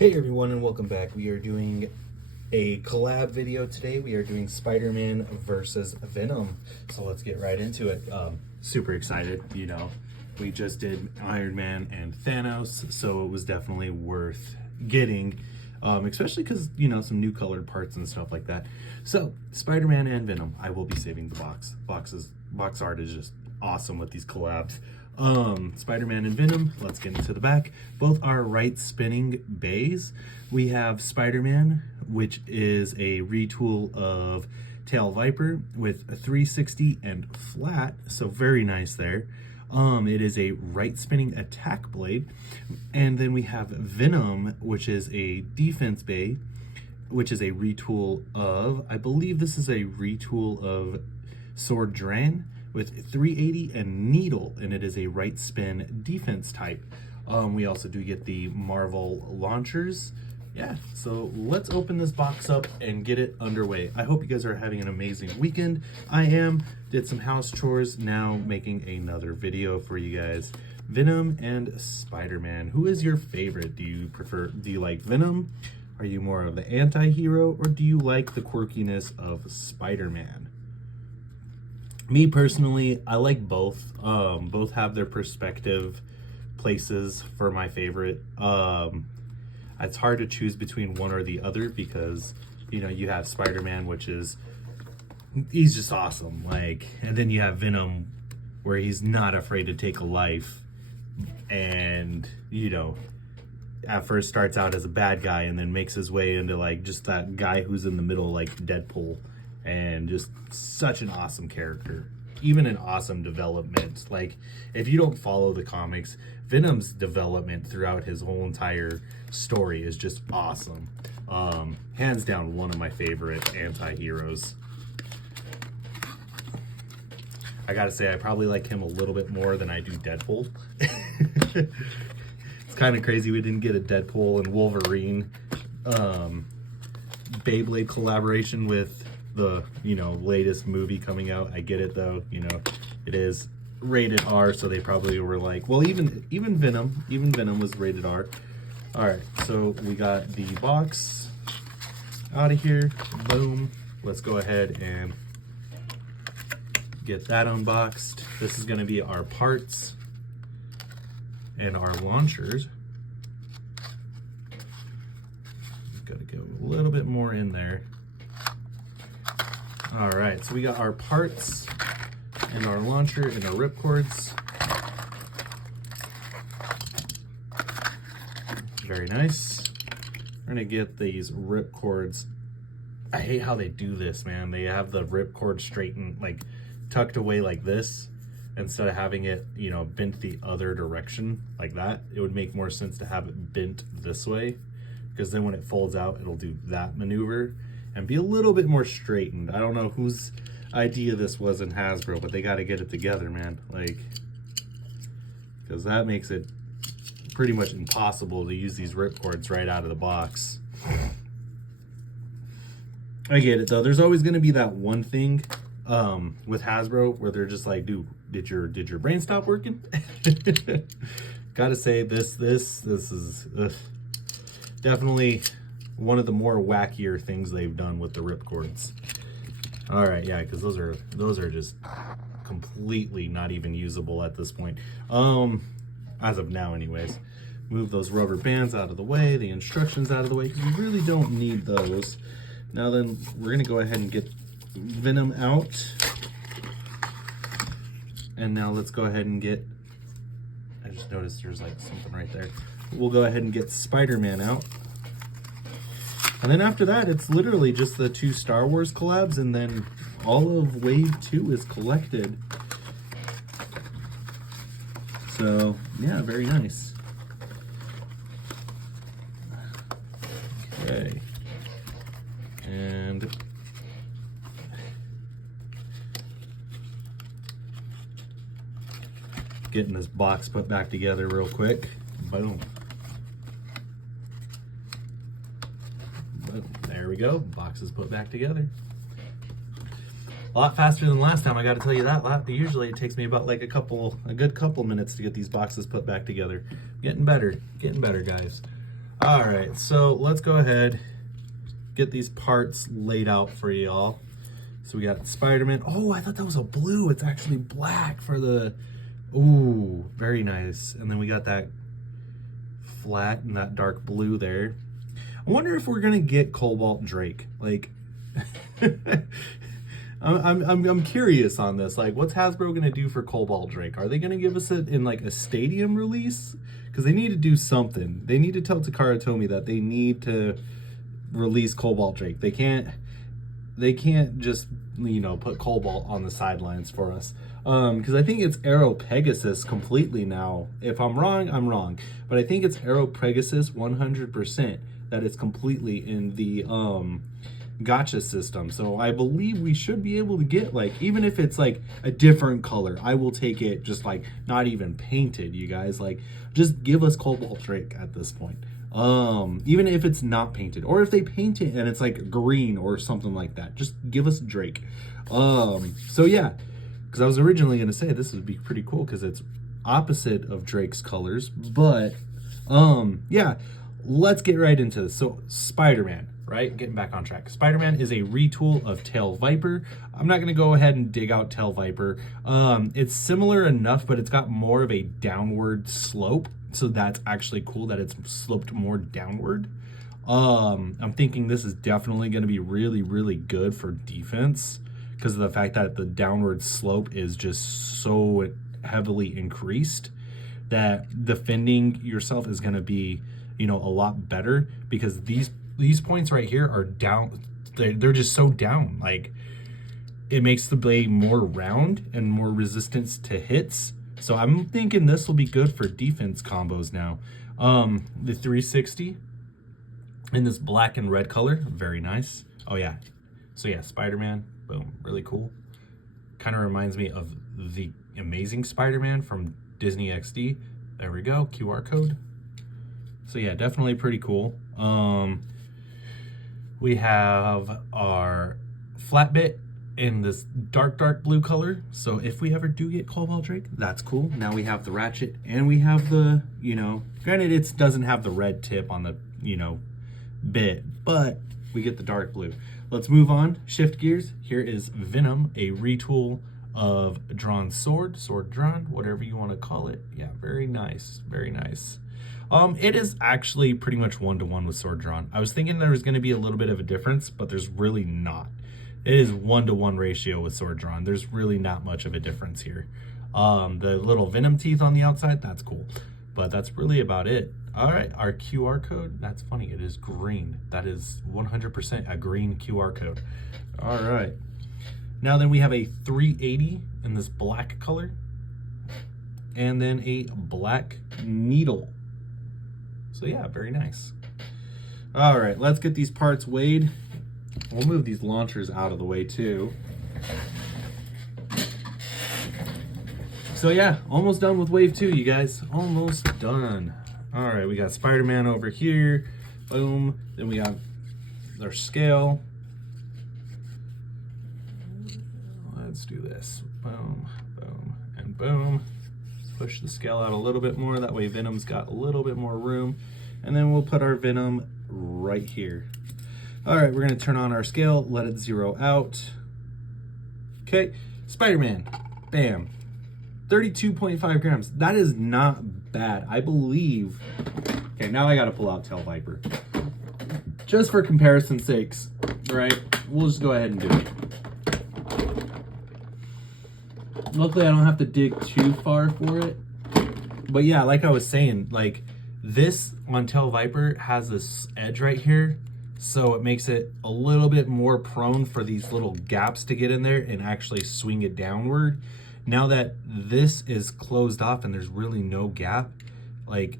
Hey everyone, and welcome back. We are doing a collab video today. We are doing Spider-Man versus Venom. So let's get right into it. Super excited, we just did Iron Man and Thanos, so it was definitely worth getting, especially because, some new colored parts and stuff like that. So Spider-Man and Venom, I will be saving the box art is just awesome with these collabs. Spider-Man and Venom, let's get into the back. Both are right spinning bays. We have Spider-Man, which is a retool of Tail Viper with a 360 and flat, so very nice there. It is a right spinning attack blade. And then we have Venom, which is a defense bay, which is a retool of, I believe this is a retool of Sword Dran with 380 and needle, and it is a right spin defense type. We also do get the Marvel launchers. Yeah, so let's open this box up and get it underway. I hope you guys are having an amazing weekend. I am. Did some house chores, now making another video for you guys. Venom and Spider-Man. Who is your favorite? Do you like Venom? Are you more of the anti-hero, or do you like the quirkiness of Spider-Man? Me personally, I like both. Both have their perspective places for my favorite. It's hard to choose between one or the other because, you have Spider-Man, he's just awesome. And then you have Venom, where he's not afraid to take a life. And, at first starts out as a bad guy and then makes his way into just that guy who's in the middle, like Deadpool. And just such an awesome character, even an awesome development. If you don't follow the comics, Venom's development throughout his whole entire story is just awesome. Hands down, one of my favorite anti-heroes. I gotta say, I probably like him a little bit more than I do Deadpool. It's kind of crazy we didn't get a Deadpool and Wolverine Beyblade collaboration with the latest movie coming out. I get it though, it is rated R, so they probably were like, well, even Venom was rated R. All right, so we got the box out of here. Boom. Let's go ahead and get that unboxed. This is going to be our parts and our launchers. Got to go a little bit more in there. All right, so we got our parts and our launcher and our ripcords. Very nice. We're gonna get these ripcords. I hate how they do this, man. They have the ripcord straightened, tucked away like this, instead of having it, bent the other direction like that. It would make more sense to have it bent this way, because then when it folds out, it'll do that maneuver and be a little bit more straightened. I don't know whose idea this was in Hasbro, but they got to get it together, man. Because that makes it pretty much impossible to use these ripcords right out of the box. I get it though. There's always going to be that one thing with Hasbro where they're just like, dude, did your brain stop working? Gotta say, this is definitely one of the more wackier things they've done with the ripcords. All right, yeah, because those are just completely not even usable at this point. As of now, anyways. Move those rubber bands out of the way, the instructions out of the way, because we really don't need those. Now then, we're gonna go ahead and get Venom out. And now let's go ahead and get, I just noticed there's something right there. We'll go ahead and get Spider-Man out. And then after that, it's literally just the two Star Wars collabs, and then all of Wave 2 is collected. So, yeah, very nice. Okay. And getting this box put back together real quick. Boom. There we go. Box is put back together. A lot faster than last time, I got to tell you that. Usually it takes me about a good couple minutes to get these boxes put back together. Getting better, guys. All right, so let's go ahead, get these parts laid out for y'all. So we got Spider-Man. Oh, I thought that was a blue. It's actually black for the, ooh, very nice. And then we got that flat and that dark blue there. I wonder if we're gonna get Cobalt Drake. Like, I'm curious on this. Like, what's Hasbro gonna do for Cobalt Drake? Are they gonna give us it in like a stadium release? Because they need to do something. They need to tell Takara Tomy that they need to release Cobalt Drake. They can't just, you know, put Cobalt on the sidelines for us. Because I think it's Aero Pegasus completely now. If I'm wrong, I'm wrong. But I think it's Aero Pegasus 100% that it's completely in the gacha system. So I believe we should be able to get, like, even if it's like a different color, I will take it just like not even painted, you guys. Like, just give us Cobalt Drake at this point. Even if it's not painted, or if they paint it and it's like green or something like that, just give us Drake. So yeah, because I was originally going to say this would be pretty cool because it's opposite of Drake's colors, but yeah, let's get right into this. So Spider-Man, right? Getting back on track. Spider-Man is a retool of Tail Viper. I'm not going to go ahead and dig out Tail Viper. It's similar enough, but it's got more of a downward slope. So that's actually cool that it's sloped more downward. I'm thinking this is definitely going to be really, really good for defense because of the fact that the downward slope is just so heavily increased that defending yourself is going to be, you know, a lot better because these points right here are down. They're just so down. Like, it makes the blade more round and more resistance to hits. So I'm thinking this will be good for defense combos now. The 360 in this black and red color, very nice. Oh yeah, so yeah, Spider-Man, boom, really cool. Kind of reminds me of the Amazing Spider-Man from Disney XD. There we go, QR code. So yeah, definitely pretty cool. We have our flat bit in this dark blue color. So if we ever do get Cobalt Drake, that's cool. Now we have the ratchet and we have the, you know, granted it doesn't have the red tip on the, you know, bit, but we get the dark blue. Let's move on, shift gears. Here is Venom, a retool of drawn sword drawn, whatever you want to call it. Yeah, very nice, very nice. It is actually pretty much 1-to-1 with sword drawn. I was thinking there was going to be a little bit of a difference, but there's really not. It is 1-to-1 ratio with sword drawn. There's really not much of a difference here. The little Venom teeth on the outside, that's cool. But that's really about it. All right, our QR code, that's funny. It is green. That is 100% a green QR code. All right. Now then we have a 380 in this black color. And then a black needle. So yeah, very nice. All right, let's get these parts weighed. We'll move these launchers out of the way too. So yeah, almost done with wave 2, you guys. Almost done. All right, we got Spider-Man over here. Boom. Then we got our scale. Let's do this. Boom, boom, and boom. Push the scale out a little bit more. That way Venom's got a little bit more room. And then we'll put our Venom right here. All right, we're gonna turn on our scale, let it zero out. Okay, Spider-Man, bam, 32.5 grams. That is not bad, I believe. Okay, now I gotta pull out Tail Viper. Just for comparison's sakes, right? We'll just go ahead and do it. Luckily, I don't have to dig too far for it. But yeah, like I was saying, like this on Tail Viper has this edge right here. So it makes it a little bit more prone for these little gaps to get in there and actually swing it downward. Now that this is closed off and there's really no gap, like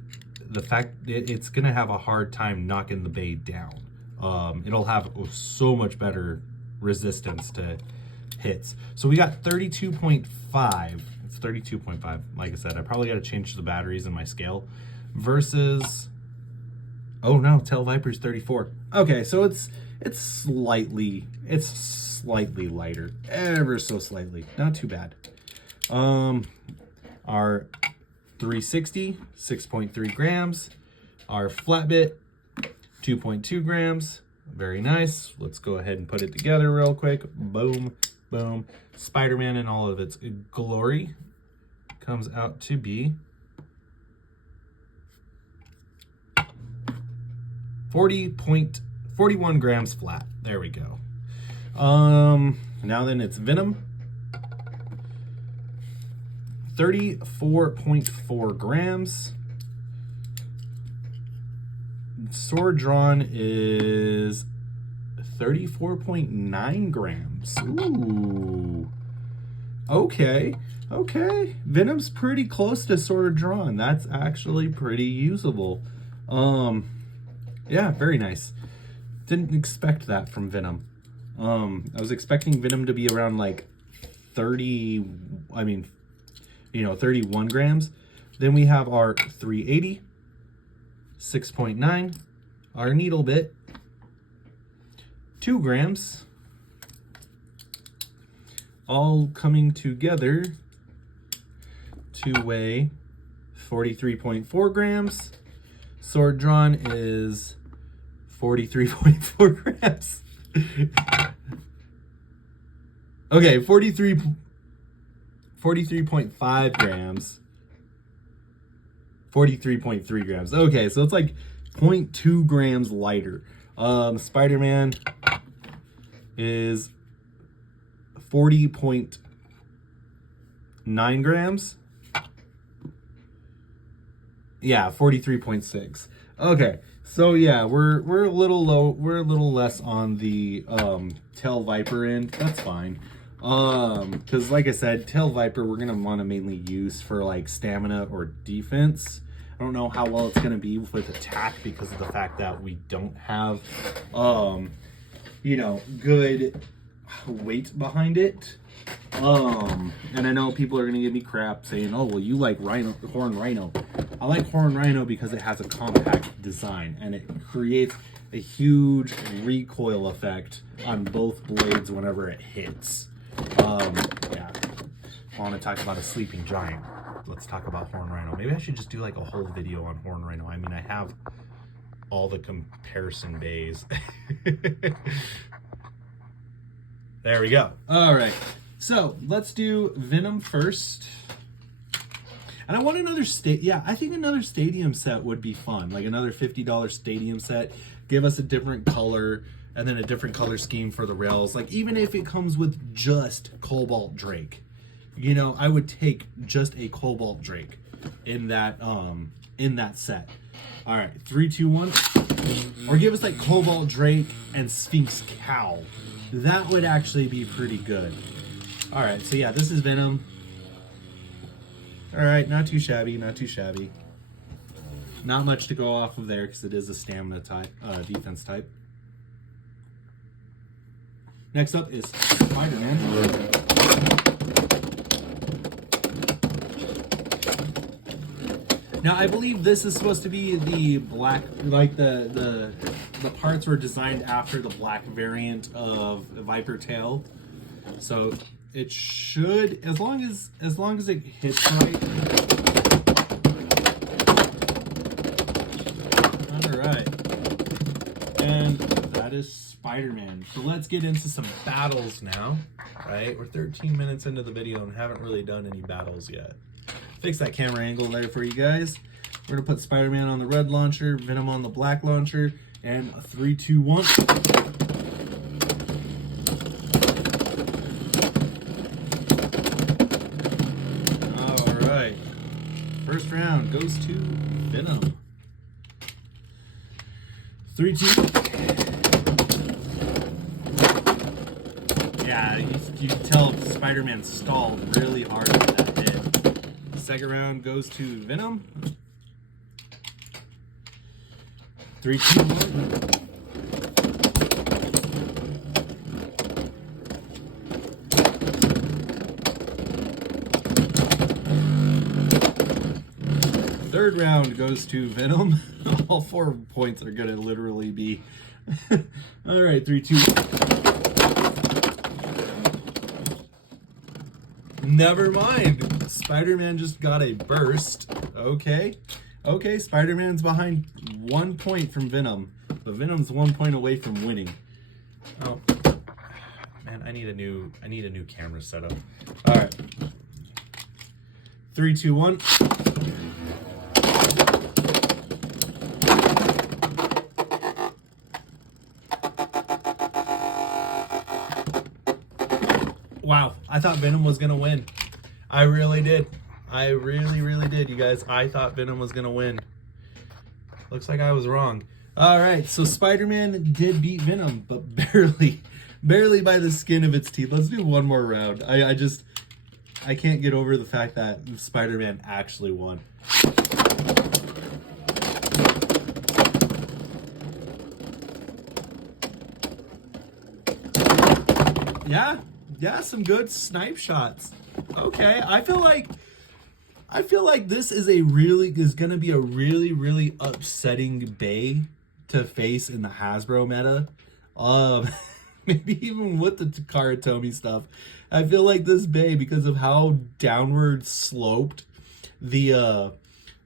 the fact it's gonna have a hard time knocking the blade down. It'll have so much better resistance to hits. So we got 32.5. It's 32.5. Like I said, I probably got to change the batteries in my scale versus, oh no, Tail Viper's 34. Okay, so it's slightly lighter, ever so slightly, not too bad. Our 360, 6.3 grams. Our flat bit 2.2 grams. Very nice. Let's go ahead and put it together real quick. Boom, boom. Spider-Man in all of its glory comes out to be 40.41 grams flat. There we go. Now then, it's Venom. 34.4 grams. Sword drawn is 34.9 grams. Ooh. Okay. Okay. Venom's pretty close to sword drawn. That's actually pretty usable. Yeah, very nice. Didn't expect that from Venom. I was expecting Venom to be around like 31 grams. Then we have our 380, 6.9, our needle bit, 2 grams, all coming together to weigh 43.4 grams. Sword drawn is 43.4 grams. Okay, 43.5 grams. 43.3 grams. Okay, so it's like 0.2 grams lighter. Spider-Man is 40.9 grams. Yeah, 43.6. Okay, so yeah, we're a little low. We're a little less on the Tail Viper end. That's fine. Because like I said, Tail Viper we're gonna want to mainly use for like stamina or defense. I don't know how well it's gonna be with attack because of the fact that we don't have good weight behind it. And I know people are gonna give me crap saying, oh well, you like Horn Rhino. I like Horn Rhino because it has a compact design and it creates a huge recoil effect on both blades whenever it hits. Yeah, I want to talk about a sleeping giant. Let's talk about Horn Rhino. Maybe I should just do like a whole video on Horn Rhino. I mean, I have all the comparison bays. There we go. All right, so let's do Venom first. And I want another I think another stadium set would be fun. Like another $50 stadium set. Give us a different color and then a different color scheme for the rails. Like even if it comes with just Cobalt Drake, you know, I would take just a Cobalt Drake in that set. All right, 3, 2, 1. Or give us like Cobalt Drake and Sphinx Cowl. That would actually be pretty good. All right, so yeah, this is Venom. All right, not too shabby, not too shabby. Not much to go off of there because it is a stamina type, defense type. Next up is Spider-Man. Now, I believe this is supposed to be the black, like the parts were designed after the black variant of Viper Tail. So it should, as long as it hits right. All right, and that is Spider-Man. So let's get into some battles now. Right, we're 13 minutes into the video and haven't really done any battles yet. Fix that camera angle there for you guys. We're gonna put Spider-Man on the red launcher, Venom on the black launcher, and 3, 2, 1. First round goes to Venom. 3, 2. Yeah, you can tell Spider-Man stalled really hard with that hit. Second round goes to Venom. 3, 2, 1. Third round goes to Venom. All 4 points are gonna literally be. All right, 3, 2. Never mind. Spider-Man just got a burst. Okay. Okay, Spider-Man's behind 1 point from Venom. but Venom's 1 point away from winning. Oh man, I need a new camera setup. All right, 3, 2, 1. Wow, I thought Venom was gonna win. I really did. I really did, you guys. I thought Venom was gonna win. Looks like I was wrong. All right, so Spider-Man did beat Venom, but barely by the skin of its teeth. Let's do one more round. I can't get over the fact that Spider-Man actually won. Yeah, some good snipe shots. Okay, I feel like this is gonna be a really upsetting Bay to face in the Hasbro meta. Maybe even with the Takara Tomy stuff. I feel like this Bay, because of how downward sloped the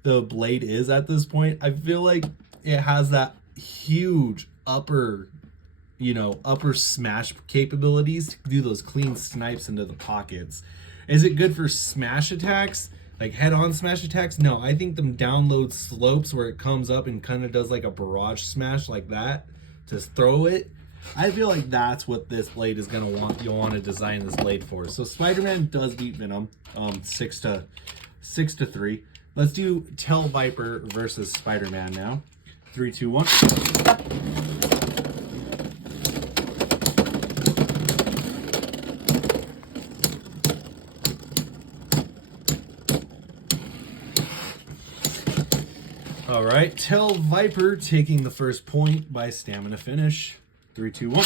blade is at this point, I feel like it has that huge upper smash capabilities to do those clean snipes into the pockets. Is it good for smash attacks? Like head-on smash attacks? No, I think them download slopes where it comes up and kind of does like a barrage smash like that to throw it. I feel like that's what this blade is gonna want. You'll want to design this blade for. So Spider-Man does beat Venom, 6-3. Let's do Tell Viper versus Spider-Man now. 3, 2, 1. All right, Tell Viper taking the first point by stamina finish. 3, 2, 1.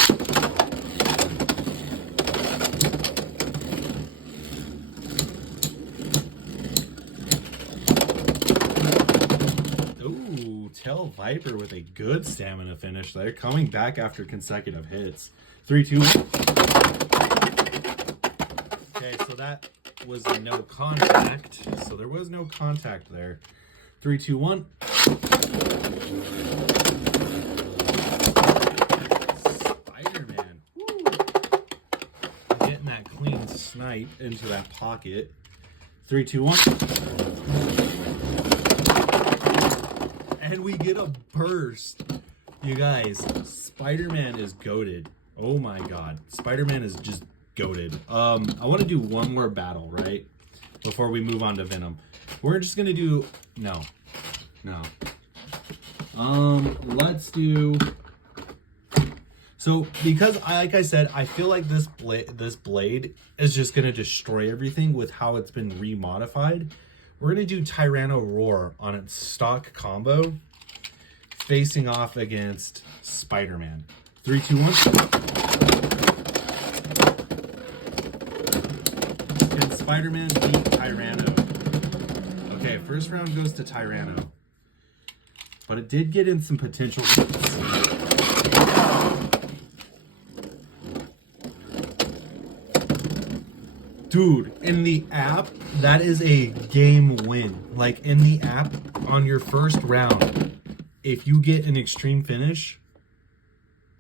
Ooh, Tell Viper with a good stamina finish there, coming back after consecutive hits. 3, 2, 1. Okay, so that was a no contact. So there was no contact there. 3, 2, 1. Spider-Man. Woo. Getting that clean snipe into that pocket. 3, 2, 1. And we get a burst. You guys, Spider-Man is goated. Oh my god. Spider-Man is just goated. I want to do one more battle, right? Before we move on to Venom. We're just gonna do no. Let's do. So because like I said, I feel like this blade is just gonna destroy everything with how it's been remodified. We're gonna do Tyranno Roar on its stock combo, facing off against Spider-Man. 3, 2, 1. Can Spider-Man beat Tyranno? Okay, first round goes to Tyranno. But it did get in some potential hits. Dude, in the app, that is a game win. Like, in the app, on your first round, if you get an extreme finish,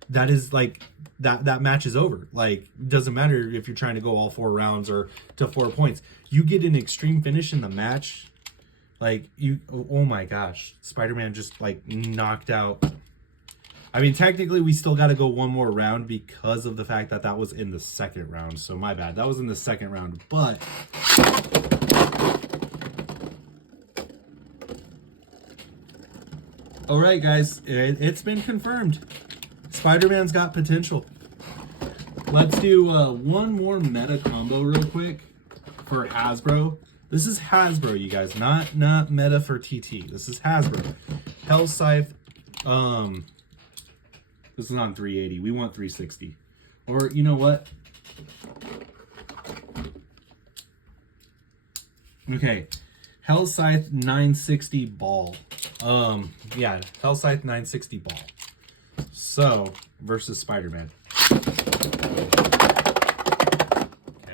that is like, that match is over. Like, it doesn't matter if you're trying to go all 4 rounds or to 4 points. You get an extreme finish in the match, like, oh my gosh, Spider-Man just, like, knocked out. I mean, technically, we still got to go one more round because of the fact that that was in the second round. So, my bad. That was in the second round, but... All right, guys, it's been confirmed. Spider-Man's got potential. Let's do one more meta combo real quick for Hasbro. This is Hasbro, you guys, not meta for TT. This is Hasbro. Hell Scythe. This is on 380. We want 360. Or you know what? Okay. Hell Scythe 960 ball. Yeah, Hell Scythe 960 ball. So, versus Spider-Man.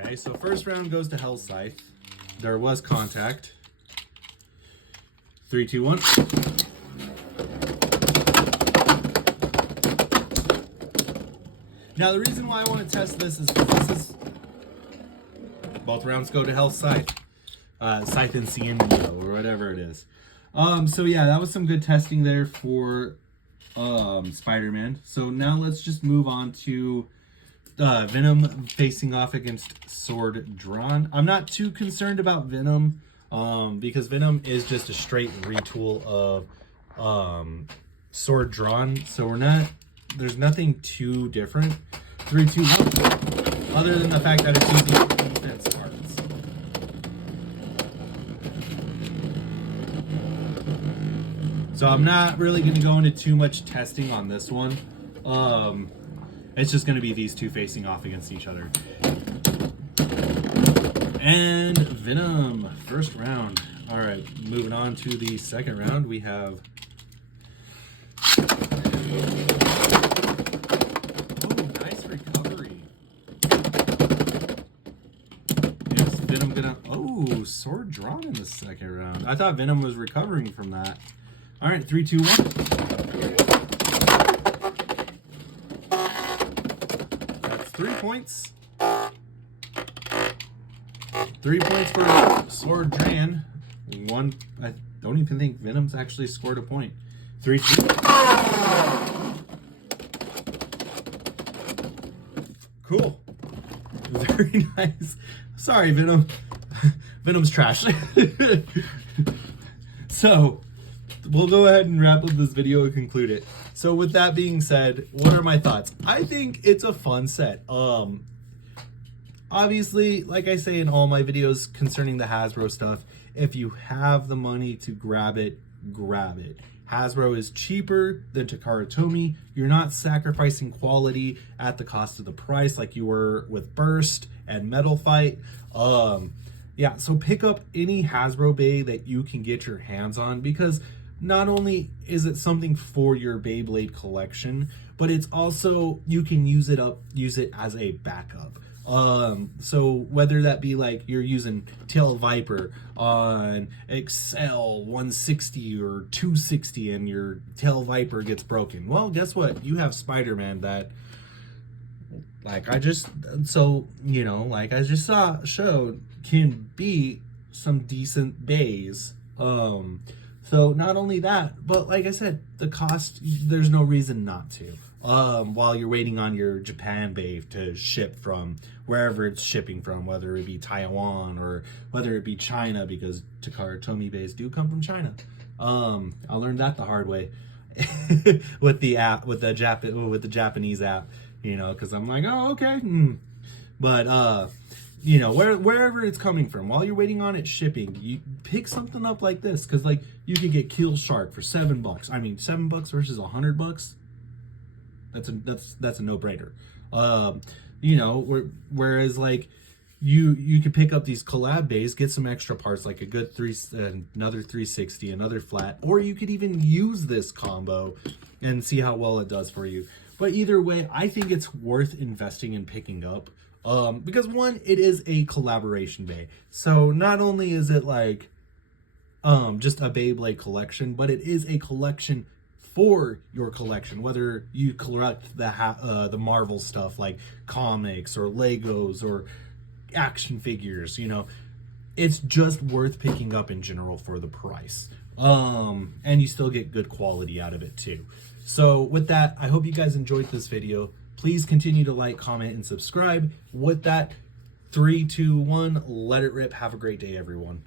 Okay, so first round goes to Hell Scythe. There was contact. 3, 2, 1. Now, the reason why I want to test this is because this is... Both rounds go to Hell's Scythe. Scythe and Ciendio, or whatever it is. So yeah, that was some good testing there for Spider-Man. So now let's just move on to Venom facing off against Sword Drawn. I'm not too concerned about Venom because Venom is just a straight retool of Sword Drawn. So we're not, there's nothing too different. 3, 2, 1. Other than the fact that it's using defense cards. So I'm not really going to go into too much testing on this one. It's just going to be these two facing off against each other. And Venom, first round. All right, moving on to the second round, we have... Oh, nice recovery. Yes, Venom gonna... Oh, Sword Drawn in the second round. I thought Venom was recovering from that. All right, 3, 2, 1. That's 3 points. 3 points for Sword Drawn. 1. I don't even think Venom's actually scored a point. 3, 2. Cool. Very nice. Sorry, Venom. Venom's trash. So, we'll go ahead and wrap up this video and conclude it. So with that being said, what are my thoughts? I think it's a fun set. Obviously, like I say in all my videos concerning the Hasbro stuff, if you have the money to grab it, grab it. Hasbro is cheaper than Takara Tomy. You're not sacrificing quality at the cost of the price like you were with Burst and Metal Fight. Yeah, so pick up any Hasbro Bay that you can get your hands on, because not only is it something for your Beyblade collection, but it's also, you can use it as a backup. So whether that be like you're using Tail Viper on Excel 160 or 260 and your Tail Viper gets broken, well, guess what? You have Spider-Man that, like I just showed, can be some decent bays. So not only that, but like I said, the cost, there's no reason not to. While you're waiting on your Japan bay to ship from wherever it's shipping from, whether it be Taiwan or whether it be China, because Takara Tomy bays do come from China. I learned that the hard way with the app, with the Japanese app, you know, because I'm like, oh, okay. But you know, wherever it's coming from, while you're waiting on it shipping, you pick something up like this, because like you could get Kill Shark for $7. I mean, $7 versus $100. That's a no-brainer. You know, whereas like you could pick up these collab bays, get some extra parts like a good another 360, another flat, or you could even use this combo and see how well it does for you. But either way, I think it's worth investing in picking up. Because one, it is a collaboration bay. So not only is it like just a Beyblade collection, but it is a collection for your collection. Whether you collect the Marvel stuff like comics or Legos or action figures, you know, it's just worth picking up in general for the price. And you still get good quality out of it too. So with that, I hope you guys enjoyed this video. Please continue to like, comment, and subscribe. With that, 3, 2, 1, let it rip. Have a great day, everyone.